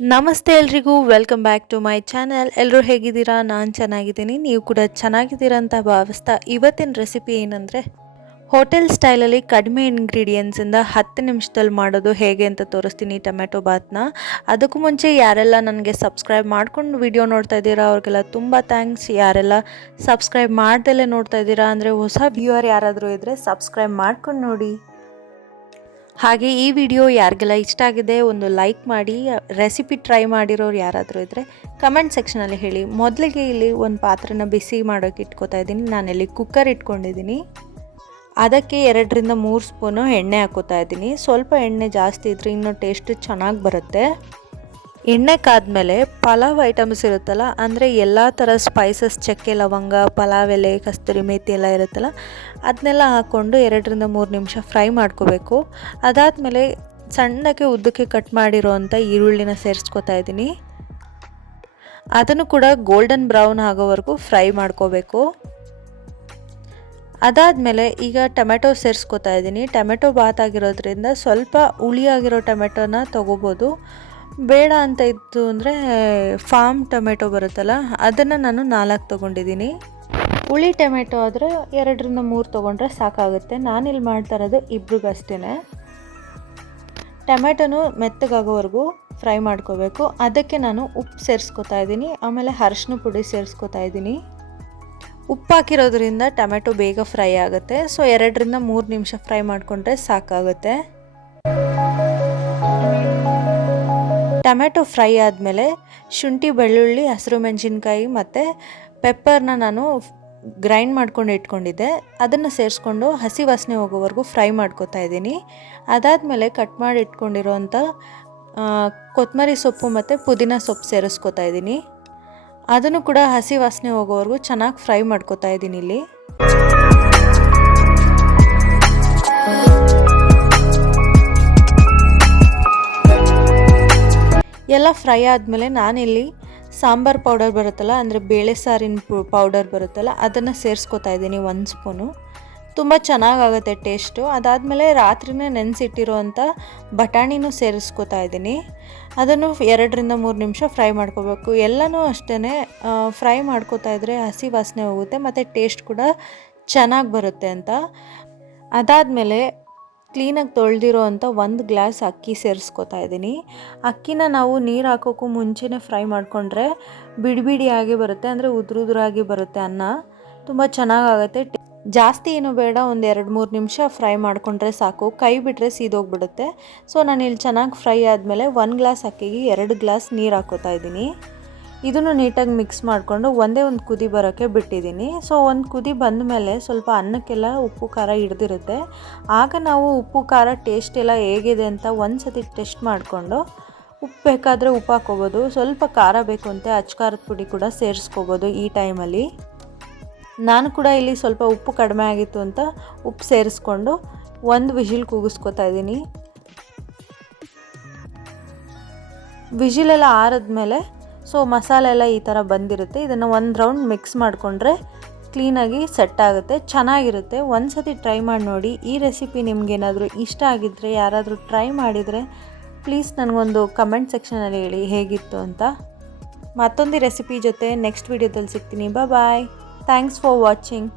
ನಮಸ್ತೆ ಎಲ್ರಿಗೂ, welcome back to my channel. ಎಲ್ಲರೂ ಹೇಗಿದ್ದೀರಾ? ನಾನು ಚೆನ್ನಾಗಿದ್ದೀನಿ, ನೀವು ಕೂಡ ಚೆನ್ನಾಗಿದ್ದೀರಾ ಅಂತ ಭಾವಿಸ್ತಾ ಇವತ್ತಿನ ರೆಸಿಪಿ ಏನಂದರೆ ಹೋಟೆಲ್ ಸ್ಟೈಲಲ್ಲಿ ಕಡಿಮೆ ಇಂಗ್ರೀಡಿಯೆಂಟ್ಸಿಂದ 10 ನಿಮಿಷದಲ್ಲಿ ಮಾಡೋದು ಹೇಗೆ ಅಂತ ತೋರಿಸ್ತೀನಿ ಟೊಮೆಟೊ ಬಾತ್ನ. ಅದಕ್ಕೂ ಮುಂಚೆ ಯಾರೆಲ್ಲ ನನಗೆ ಸಬ್ಸ್ಕ್ರೈಬ್ ಮಾಡ್ಕೊಂಡು ವಿಡಿಯೋ ನೋಡ್ತಾ ಇದ್ದೀರಾ ಅವ್ರಿಗೆಲ್ಲ ತುಂಬ ಥ್ಯಾಂಕ್ಸ್. ಯಾರೆಲ್ಲ ಸಬ್ಸ್ಕ್ರೈಬ್ ಮಾಡ್ದಲೇ ನೋಡ್ತಾ ಇದ್ದೀರಾ ಅಂದರೆ ಹೊಸ ವ್ಯೂವರ್ ಯಾರಾದರೂ ಇದ್ದರೆ ಸಬ್ಸ್ಕ್ರೈಬ್ ಮಾಡ್ಕೊಂಡು ನೋಡಿ. ಹಾಗೆ ಈ ವಿಡಿಯೋ ಯಾರಿಗೆಲ್ಲ ಇಷ್ಟ ಆಗಿದೆ ಒಂದು ಲೈಕ್ ಮಾಡಿ. ರೆಸಿಪಿ ಟ್ರೈ ಮಾಡಿರೋರು ಯಾರಾದರೂ ಇದ್ದರೆ ಕಮೆಂಟ್ ಸೆಕ್ಷನಲ್ಲಿ ಹೇಳಿ. ಮೊದಲಿಗೆ ಇಲ್ಲಿ ಒಂದು ಪಾತ್ರೆನ ಬಿಸಿ ಮಾಡೋಕ್ಕೆ ಇಟ್ಕೋತಾ ಇದ್ದೀನಿ. ನಾನಿಲ್ಲಿ ಕುಕ್ಕರ್ ಇಟ್ಕೊಂಡಿದ್ದೀನಿ. ಅದಕ್ಕೆ 2ರಿಂದ 3 ಸ್ಪೂನು ಎಣ್ಣೆ ಹಾಕೋತಾ ಇದ್ದೀನಿ. ಸ್ವಲ್ಪ ಎಣ್ಣೆ ಜಾಸ್ತಿ ಇದ್ದರೆ ಇನ್ನೂ ಟೇಸ್ಟ್ ಚೆನ್ನಾಗಿ ಬರುತ್ತೆ. ಎಣ್ಣೆ ಕಾದ್ಮೇಲೆ ಪಲಾವ್ ಐಟಮ್ಸ್ ಇರುತ್ತಲ್ಲ, ಅಂದರೆ ಎಲ್ಲ ಥರ ಸ್ಪೈಸಸ್, ಚಕ್ಕೆ, ಲವಂಗ, ಪಲಾವ್ ಎಲೆ, ಕಸ್ತೂರಿ ಮೇಥಿ ಎಲ್ಲ ಇರುತ್ತಲ್ಲ, ಅದನ್ನೆಲ್ಲ ಹಾಕ್ಕೊಂಡು 2ರಿಂದ 3 ನಿಮಿಷ ಫ್ರೈ ಮಾಡ್ಕೋಬೇಕು. ಅದಾದಮೇಲೆ ಸಣ್ಣಕ್ಕೆ ಉದ್ದಕ್ಕೆ ಕಟ್ ಮಾಡಿರೋವಂಥ ಈರುಳ್ಳಿನ ಸೇರಿಸ್ಕೊತಾ ಇದ್ದೀನಿ. ಅದನ್ನು ಕೂಡ ಗೋಲ್ಡನ್ ಬ್ರೌನ್ ಆಗೋವರೆಗೂ ಫ್ರೈ ಮಾಡ್ಕೋಬೇಕು. ಅದಾದಮೇಲೆ ಈಗ ಟೊಮೆಟೊ ಸೇರಿಸ್ಕೊತಾ ಇದ್ದೀನಿ. ಟೊಮೆಟೊ ಬಾತ್ ಆಗಿರೋದ್ರಿಂದ ಸ್ವಲ್ಪ ಹುಳಿಯಾಗಿರೋ ಟೊಮೆಟೊನ ತೊಗೋಬೋದು. ಬೇಡ ಅಂತ ಇತ್ತು ಅಂದರೆ ಫಾರ್ಮ್ ಟೊಮೆಟೊ ಬರುತ್ತಲ್ಲ, ಅದನ್ನು ನಾನು 4 ತೊಗೊಂಡಿದ್ದೀನಿ. ಹುಳಿ ಟೊಮೆಟೊ ಆದರೆ 2ರಿಂದ 3 ತೊಗೊಂಡ್ರೆ ಸಾಕಾಗುತ್ತೆ. ನಾನಿಲ್ಲಿ ಮಾಡ್ತಾ ಇರೋದು ಇಬ್ರಿಗಷ್ಟೇ. ಟೊಮೆಟೊನು ಮೆತ್ತಗಾಗೋವರೆಗೂ ಫ್ರೈ ಮಾಡ್ಕೋಬೇಕು. ಅದಕ್ಕೆ ನಾನು ಉಪ್ಪು ಸೇರಿಸ್ಕೊತಾ ಇದ್ದೀನಿ. ಆಮೇಲೆ ಅರಿಶಿನ ಪುಡಿ ಸೇರಿಸ್ಕೊತಾ ಇದ್ದೀನಿ. ಉಪ್ಪು ಹಾಕಿರೋದ್ರಿಂದ ಟೊಮೆಟೊ ಬೇಗ ಫ್ರೈ ಆಗುತ್ತೆ. ಸೊ 2ರಿಂದ 3 ನಿಮಿಷ ಫ್ರೈ ಮಾಡಿಕೊಂಡ್ರೆ ಸಾಕಾಗುತ್ತೆ. ಟೊಮೆಟೊ ಫ್ರೈ ಆದಮೇಲೆ ಶುಂಠಿ, ಬೆಳ್ಳುಳ್ಳಿ, ಹಸಿರು ಮೆಣಸಿನ್ಕಾಯಿ ಮತ್ತು ಪೆಪ್ಪರ್ನ ನಾನು ಗ್ರೈಂಡ್ ಮಾಡ್ಕೊಂಡು ಇಟ್ಕೊಂಡಿದ್ದೆ. ಅದನ್ನು ಸೇರಿಸ್ಕೊಂಡು ಹಸಿ ವಾಸನೆ ಹೋಗೋವರೆಗೂ ಫ್ರೈ ಮಾಡ್ಕೊತಾ ಇದ್ದೀನಿ. ಅದಾದಮೇಲೆ ಕಟ್ ಮಾಡಿ ಇಟ್ಕೊಂಡಿರೋಂಥ ಕೊತ್ತಂಬರಿ ಸೊಪ್ಪು ಮತ್ತು ಪುದೀನ ಸೊಪ್ಪು ಸೇರಿಸ್ಕೊತಾ ಇದ್ದೀನಿ. ಅದನ್ನು ಕೂಡ ಹಸಿ ವಾಸನೆ ಹೋಗೋವರೆಗೂ ಚೆನ್ನಾಗಿ ಫ್ರೈ ಮಾಡ್ಕೊತಾ ಇದ್ದೀನಿ. ಇಲ್ಲಿ ಎಲ್ಲ ಫ್ರೈ ಆದಮೇಲೆ ನಾನಿಲ್ಲಿ ಸಾಂಬಾರು ಪೌಡರ್ ಬರುತ್ತಲ್ಲ, ಅಂದರೆ ಬೇಳೆ ಸಾರಿನ ಪೌಡರ್ ಬರುತ್ತಲ್ಲ, ಅದನ್ನು ಸೇರಿಸ್ಕೊತಾ ಇದ್ದೀನಿ 1 ಸ್ಪೂನು. ತುಂಬ ಚೆನ್ನಾಗಾಗುತ್ತೆ ಟೇಸ್ಟು. ಅದಾದಮೇಲೆ ರಾತ್ರಿನೇ ನೆನೆಸಿಟ್ಟಿರೋವಂಥ ಬಟಾಣಿನೂ ಸೇರಿಸ್ಕೊತಾ ಇದ್ದೀನಿ. ಅದನ್ನು 2ರಿಂದ 3 ನಿಮಿಷ ಫ್ರೈ ಮಾಡ್ಕೋಬೇಕು. ಎಲ್ಲನೂ ಅಷ್ಟೇ ಫ್ರೈ ಮಾಡ್ಕೋತಾ ಇದ್ದರೆ ಹಸಿ ವಾಸನೆ ಹೋಗುತ್ತೆ ಮತ್ತು ಟೇಸ್ಟ್ ಕೂಡ ಚೆನ್ನಾಗಿ ಬರುತ್ತೆ ಅಂತ. ಅದಾದಮೇಲೆ ಕ್ಲೀನಾಗಿ ತೊಳೆದಿರೋ ಅಂಥ 1 ಗ್ಲಾಸ್ ಅಕ್ಕಿ ಸೇರಿಸ್ಕೊತಾ ಇದ್ದೀನಿ. ಅಕ್ಕಿನ ನಾವು ನೀರು ಹಾಕೋಕ್ಕೂ ಮುಂಚೆನೇ ಫ್ರೈ ಮಾಡಿಕೊಂಡ್ರೆ ಬಿಡಿಯಾಗಿ ಬರುತ್ತೆ, ಅಂದರೆ ಉದುರಾಗಿ ಬರುತ್ತೆ ಅನ್ನ. ತುಂಬ ಚೆನ್ನಾಗಾಗುತ್ತೆ. ಜಾಸ್ತಿ ಏನು ಬೇಡ, ಒಂದು 2-3 ನಿಮಿಷ ಫ್ರೈ ಮಾಡಿಕೊಂಡ್ರೆ ಸಾಕು. ಕೈ ಬಿಟ್ಟರೆ ಸೀದೋಗ್ಬಿಡುತ್ತೆ. ಸೊ ನಾನಿಲ್ಲಿ ಚೆನ್ನಾಗಿ ಫ್ರೈ ಆದಮೇಲೆ 1 ಗ್ಲಾಸ್ ಅಕ್ಕಿಗೆ 2 ಗ್ಲಾಸ್ ನೀರು ಹಾಕೋತಾ ಇದ್ದೀನಿ. ಇದನ್ನು ನೀಟಾಗಿ ಮಿಕ್ಸ್ ಮಾಡಿಕೊಂಡು ಒಂದೇ ಒಂದು ಕುದಿ ಬರೋಕ್ಕೆ ಬಿಟ್ಟಿದ್ದೀನಿ. ಸೊ ಒಂದು ಕುದಿ ಬಂದ ಮೇಲೆ ಸ್ವಲ್ಪ ಅನ್ನಕ್ಕೆಲ್ಲ ಉಪ್ಪು ಖಾರ ಹಿಡ್ದಿರುತ್ತೆ. ಆಗ ನಾವು ಉಪ್ಪು ಖಾರ ಟೇಸ್ಟ್ ಎಲ್ಲ ಹೇಗಿದೆ ಅಂತ ಒಂದು ಸತಿ ಟೆಸ್ಟ್ ಮಾಡಿಕೊಂಡು ಉಪ್ಪು ಬೇಕಾದರೆ ಉಪ್ಪು ಹಾಕ್ಕೋಬೋದು. ಸ್ವಲ್ಪ ಖಾರ ಬೇಕು ಅಂತ ಅಚ್ಕಾರದ ಪುಡಿ ಕೂಡ ಸೇರಿಸ್ಕೋಬೋದು ಈ ಟೈಮಲ್ಲಿ. ನಾನು ಕೂಡ ಇಲ್ಲಿ ಸ್ವಲ್ಪ ಉಪ್ಪು ಕಡಿಮೆ ಆಗಿತ್ತು ಅಂತ ಉಪ್ಪು ಸೇರಿಸ್ಕೊಂಡು 1 ವಿಷಿಲ್ ಕೂಗಿಸ್ಕೊತಾ ಇದ್ದೀನಿ. ವಿಷಿಲೆಲ್ಲ ಆರಿದ್ಮೇಲೆ ಸೊ ಮಸಾಲೆ ಎಲ್ಲ ಈ ಥರ ಬಂದಿರುತ್ತೆ. ಇದನ್ನು 1 ರೌಂಡ್ ಮಿಕ್ಸ್ ಮಾಡಿಕೊಂಡ್ರೆ ಕ್ಲೀನಾಗಿ ಸೆಟ್ ಆಗುತ್ತೆ, ಚೆನ್ನಾಗಿರುತ್ತೆ. ಒಂದು ಸತಿ ಟ್ರೈ ಮಾಡಿ ನೋಡಿ. ಈ ರೆಸಿಪಿ ನಿಮಗೇನಾದರೂ ಇಷ್ಟ ಆಗಿದ್ದರೆ, ಯಾರಾದರೂ ಟ್ರೈ ಮಾಡಿದರೆ ಪ್ಲೀಸ್ ನನಗೊಂದು ಕಮೆಂಟ್ ಸೆಕ್ಷನಲ್ಲಿ ಹೇಳಿ ಹೇಗಿತ್ತು ಅಂತ. ಮತ್ತೊಂದು ರೆಸಿಪಿ ಜೊತೆ ನೆಕ್ಸ್ಟ್ ವಿಡಿಯೋದಲ್ಲಿ ಸಿಗ್ತೀನಿ. ಬಾಯ್. Thanks for watching.